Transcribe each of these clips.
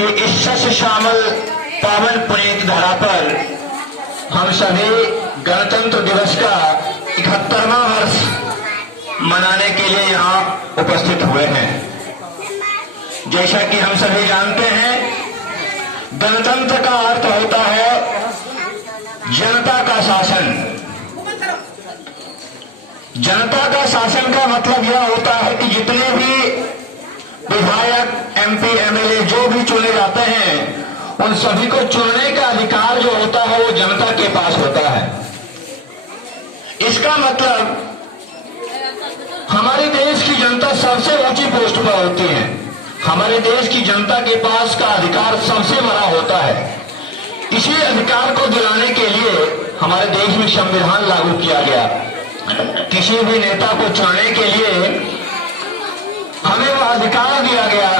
कि इस शस्य श्यामल पावन पुनीत धरा पर हम सभी गणतंत्र दिवस का 71वां वर्ष मनाने के लिए यहाँ उपस्थित हुए हैं। जैसा कि हम सभी जानते हैं, गणतंत्र का अर्थ होता है जनता का शासन। जनता का शासन का मतलब यह होता है कि जितने भी विधायक, एमपी, एमएलए जो भी चुने जाते हैं, उन सभी को चुनने का अधिकार जो होता है वो जनता के पास होता है। इसका मतलब हमारे देश की जनता सबसे ऊंची पोस्ट पर होती है। हमारे देश की जनता के पास का अधिकार सबसे बड़ा होता है। इसी अधिकार को दिलाने के लिए हमारे देश में संविधान लागू किया गया। किसी भी नेता को चुनने के लिए हमें वह अधिकार दिया गया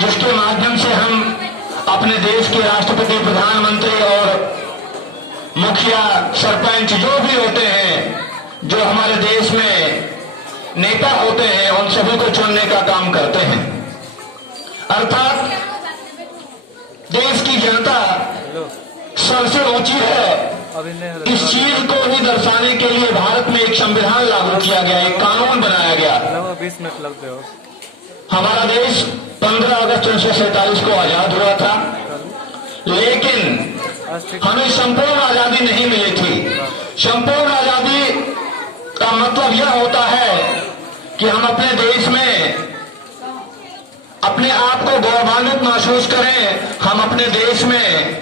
जिसके माध्यम से हम अपने देश के राष्ट्रपति, प्रधानमंत्री और मुखिया, सरपंच जो भी होते हैं, जो हमारे देश में नेता होते हैं, उन सभी को चुनने का काम करते हैं। अर्थात देश की जनता सबसे ऊंची है। इस चीज को ही दर्शाने के लिए भारत में एक संविधान लागू किया गया, एक कानून बनाया गया। 20 मिनट लगते हो। हमारा देश 15 अगस्त 1947 को आजाद हुआ था, लेकिन हमें संपूर्ण आजादी नहीं मिली थी। संपूर्ण आजादी का मतलब यह होता है कि हम अपने देश में अपने आप को गौरवान्वित महसूस करें, हम अपने देश में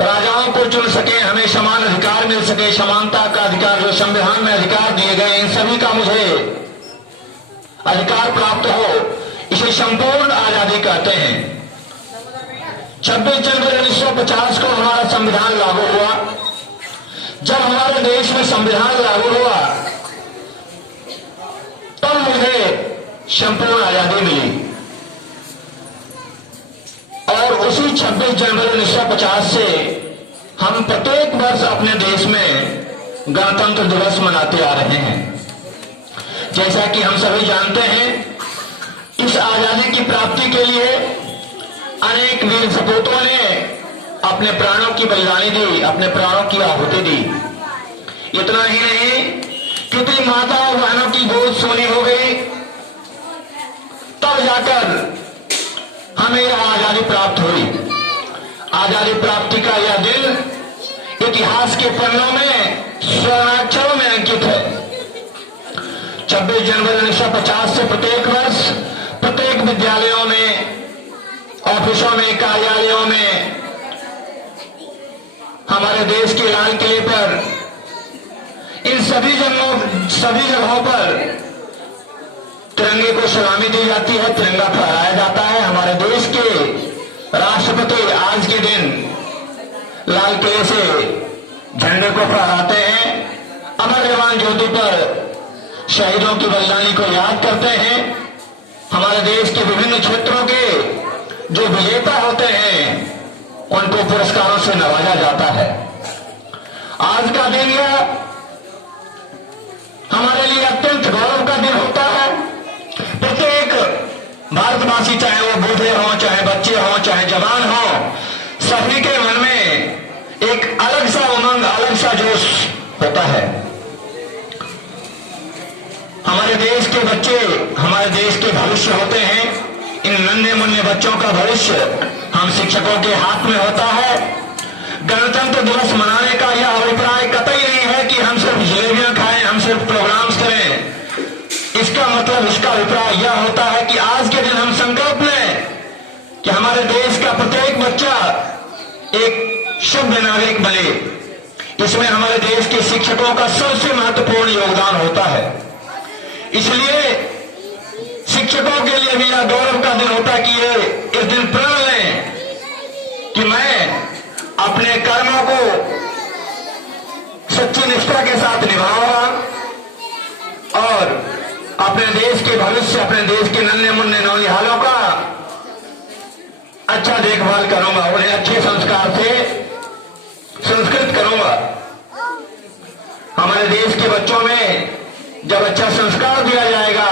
राजाओं को चुन सके, हमें समान अधिकार मिल सके, समानता का अधिकार जो संविधान में अधिकार दिए गए, इन सभी का मुझे अधिकार प्राप्त हो, इसे संपूर्ण आजादी कहते हैं। 26 जनवरी 1950 को हमारा संविधान लागू हुआ। जब हमारे देश में संविधान लागू हुआ तब मुझे संपूर्ण आजादी मिली। और उसी 26 जनवरी 1950 से हम प्रत्येक वर्ष अपने देश में गणतंत्र दिवस मनाते आ रहे हैं। जैसा कि हम सभी जानते हैं, इस आजादी की प्राप्ति के लिए अनेक वीर सपूतों ने अपने प्राणों की बलिदानी दी, अपने प्राणों की आहुति दी। इतना ही नहीं, कितनी माता और बहनों की गोद सोनी हो गई, तब जाकर हमें यह आजादी प्राप्त हुई। आजादी प्राप्ति का यह दिन इतिहास के पन्नों में स्वर्णाक्षरों में अंकित है। 26 जनवरी 1950 से प्रत्येक वर्ष प्रत्येक विद्यालयों में, ऑफिसों में, कार्यालयों में, हमारे देश के लाल किले पर, इन सभी जगहों पर तिरंगे को सलामी दी जाती है, तिरंगा फहराया जाता है। हमारे देश के राष्ट्रपति आज के दिन लाल किले से झंडे को फहराते हैं, अमर जवान ज्योति पर शहीदों की बलिदानी को याद करते हैं। हमारे देश के विभिन्न क्षेत्रों के जो विजेता होते हैं उनको पुरस्कारों से नवाजा जाता है। आज का दिन यह हमारे लिए अत्यंत गौरव का दिन होता है। प्रत्येक भारतवासी, चाहे वो बूढ़े हों, चाहे बच्चे हों, चाहे जवान हों, सभी के मन में एक अलग सा उमंग, अलग सा जोश होता है। हमारे देश के बच्चे हमारे देश के भविष्य होते हैं। इन नन्हे मुन्ने बच्चों का भविष्य हम शिक्षकों के हाथ में होता है। गणतंत्र दिवस मनाने का यह अभिप्राय कतई नहीं है कि हम सिर्फ जलेबियां खाएं, हम सिर्फ प्रोग्राम्स करें। इसका मतलब, इसका अभिप्राय यह होता है कि आज के दिन हम संकल्प लें कि हमारे देश का प्रत्येक बच्चा एक शुभ नागरिक बने। इसमें हमारे देश के शिक्षकों का सबसे महत्वपूर्ण योगदान होता है। इसलिए शिक्षकों के लिए भी यह गौरव का दिन होता है कि ये इस दिन प्रण लें कि मैं अपने कर्मों को सच्ची निष्ठा के साथ निभाऊंगा और अपने देश के भविष्य, अपने देश के नन्हे मुन्ने नौनिहालों का अच्छा देखभाल करूंगा, उन्हें अच्छे संस्कार से संस्कृत करूंगा। हमारे देश के बच्चों में जब अच्छा संस्कार दिया जाएगा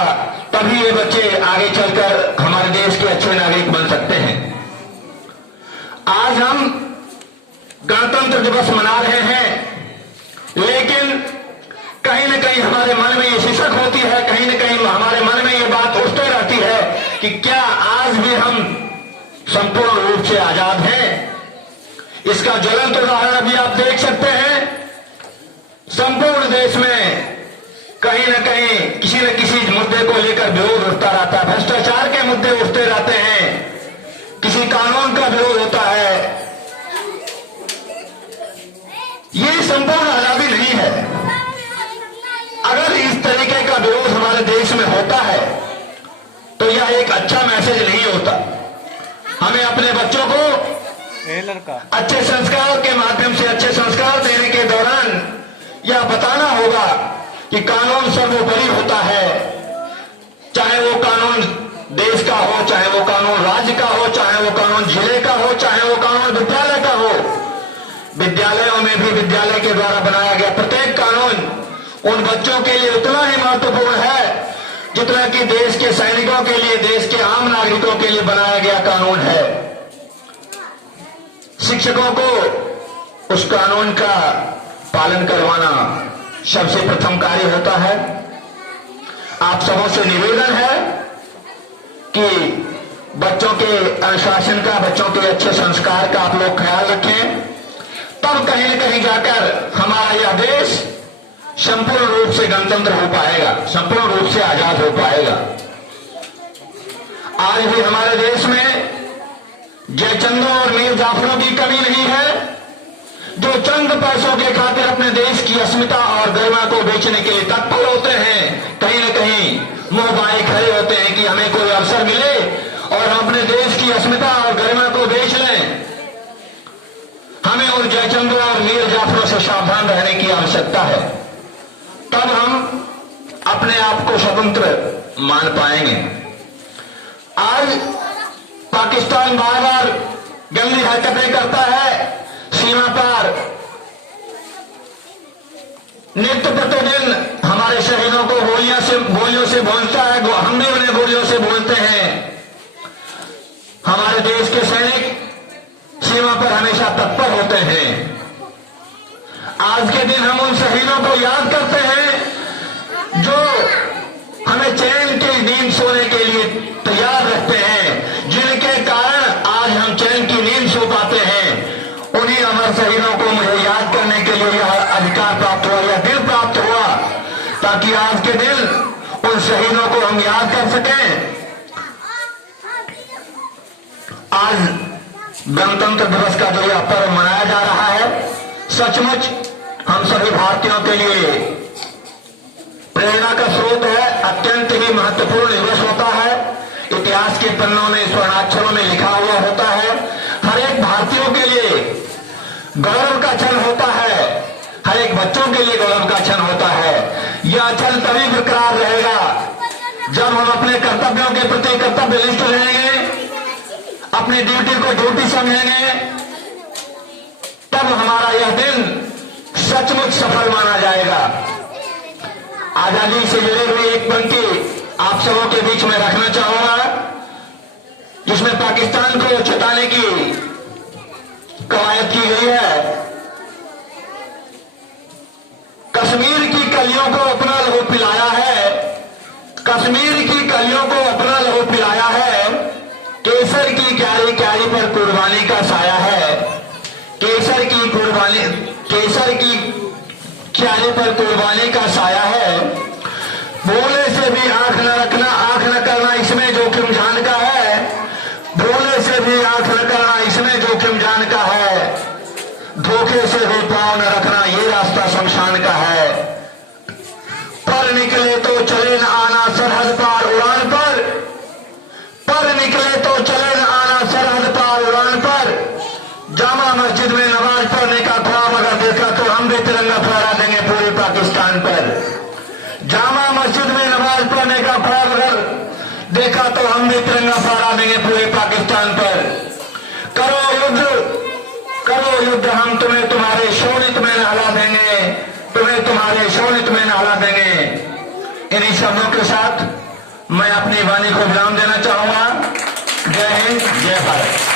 तभी ये बच्चे आगे चलकर हमारे देश के अच्छे नागरिक बन सकते हैं। दिवस मना रहे हैं, लेकिन कहीं न कहीं हमारे मन में ये शिशक होती है, कहीं न कहीं हमारे मन में ये बात उठते रहती है कि क्या आज भी हम संपूर्ण रूप से आजाद हैं। इसका ज्वलंत उदाहरण अभी आप देख सकते हैं। संपूर्ण देश में कहीं न कहीं किसी न किसी मुद्दे को लेकर विरोध उठता रहता है। भ्रष्टाचार के मुद्दे उठते रहते हैं, किसी कानून का विरोध होता है। ये संपूर्ण आजादी नहीं है। अगर इस तरीके का विरोध हमारे देश में होता है तो यह एक अच्छा मैसेज नहीं होता। हमें अपने बच्चों को अच्छे संस्कार के माध्यम से अच्छे संस्कार देने के दौरान यह बताना होगा कि कानून सर्वोपरि होता है। चाहे वो कानून देश का हो, चाहे वो कानून राज्य का हो, चाहे वो कानून जिले का हो, चाहे वो कानून विद्यालय का हो। विद्यालयों में भी विद्यालय के द्वारा बनाया गया प्रत्येक कानून उन बच्चों के लिए उतना ही महत्वपूर्ण है जितना कि देश के सैनिकों के लिए, देश के आम नागरिकों के लिए बनाया गया कानून है। शिक्षकों को उस कानून का पालन करवाना सबसे प्रथम कार्य होता है। आप सबों से निवेदन है कि बच्चों के अनुशासन का, बच्चों के अच्छे संस्कार का आप लोग ख्याल रखें। तब कहीं न कहीं जाकर हमारा यह देश संपूर्ण रूप से गणतंत्र हो पाएगा, संपूर्ण रूप से आजाद हो पाएगा। आज भी हमारे देश में जयचंदों और मीर जाफरों की कमी नहीं है, जो चंद पैसों के खातिर अपने देश की अस्मिता और गरिमा को बेचने के लिए तत्पर होते हैं। कहीं न कहीं मुंह बाएं खड़े होते हैं कि हमें कोई अवसर मिले और हम अपने देश की अस्मिता और गरिमा को बेच लें। हमें उन जयचंदों और मीर जाफरों से सावधान रहने की आवश्यकता है, तब हम अपने आप को स्वतंत्र मान पाएंगे। आज पाकिस्तान बार बार गंदी हरकतें करता है, सीमा पार नित्य प्रतिदिन हमारे शहीदों को गोलियों से भूनता है, हम भी उन्हें गोलियों से भूनते हैं। हमारे देश के सैनिक सीमा पर हमेशा तत्पर होते हैं। आज के दिन हम उन शहीदों को याद करते हैं जो हमें चैन की नींद सोने के लिए तैयार रखते हैं, जिनके कारण आज हम चैन की नींद सो पाते हैं। उन्हीं अमर शहीदों को मुझे याद करने के लिए यह अधिकार प्राप्त हुआ, यह दिल प्राप्त हुआ, ताकि आज के दिन उन शहीदों को हम याद कर सकें। आज गणतंत्र दिवस का जो यह पर्व मनाया जा रहा है, सचमुच हम सभी भारतीयों के लिए प्रेरणा का स्रोत है। अत्यंत ही महत्वपूर्ण दिवस होता है। इतिहास के पन्नों में स्वर्णाक्षरों में लिखा हुआ होता है। हर एक भारतीयों के लिए गौरव का क्षण होता है, हर एक बच्चों के लिए गौरव का क्षण होता है। यह क्षण तभी बरकरार रहेगा जब हम अपने कर्तव्यों के प्रति कर्तव्यनिष्ठ रहेंगे, अपनी ड्यूटी को ड्यूटी समझेंगे, तब हमारा यह दिन सचमुच सफल माना जाएगा। आजादी से जुड़ी हुई एक पंक्ति आप सबों के बीच में रखना चाहूंगा, जिसमें पाकिस्तान को छुटाने की कवायद की गई है। कश्मीर की कलियों को अपना लहू पिलाया है, कश्मीर की कलियों को अपना लहू पिलाया है। केसर की क्यारी क्यारी पर कुर्बानी का साया है, केसर की क्यारी पर कुर्बानी का साया है। भोले से भी आंख न रखना, आंख न करना, इसमें जोखिम जान का है। भोले से भी आंख न करना, इसमें जोखिम जान का है। धोखे से भी पांव न रखना, ये रास्ता शमशान का है। पर निकले तो चले न आना सरहद पार उड़ान पर, पर निकले तो चले न आना सरहद पार उड़ान पर। जामा मस्जिद में नमाज पढ़ने का ख्वाब अगर देखा तो हम भी तिरंगा फहरा देंगे पूरे पाकिस्तान पर। जामा मस्जिद में नमाज पढ़ने का ख्वाब अगर देखा तो हम भी तिरंगा फहरा देंगे पूरे पाकिस्तान पर। करो युद्ध, करो युद्ध, हम तुम्हें तुम्हारे शोणित में नहला देंगे, तुम्हें तुम्हारे शोणित में नहला देंगे। इन्हीं शब्दों के साथ मैं अपनी वाणी को विराम देना चाहूंगा। जय हिंद, जय भारत।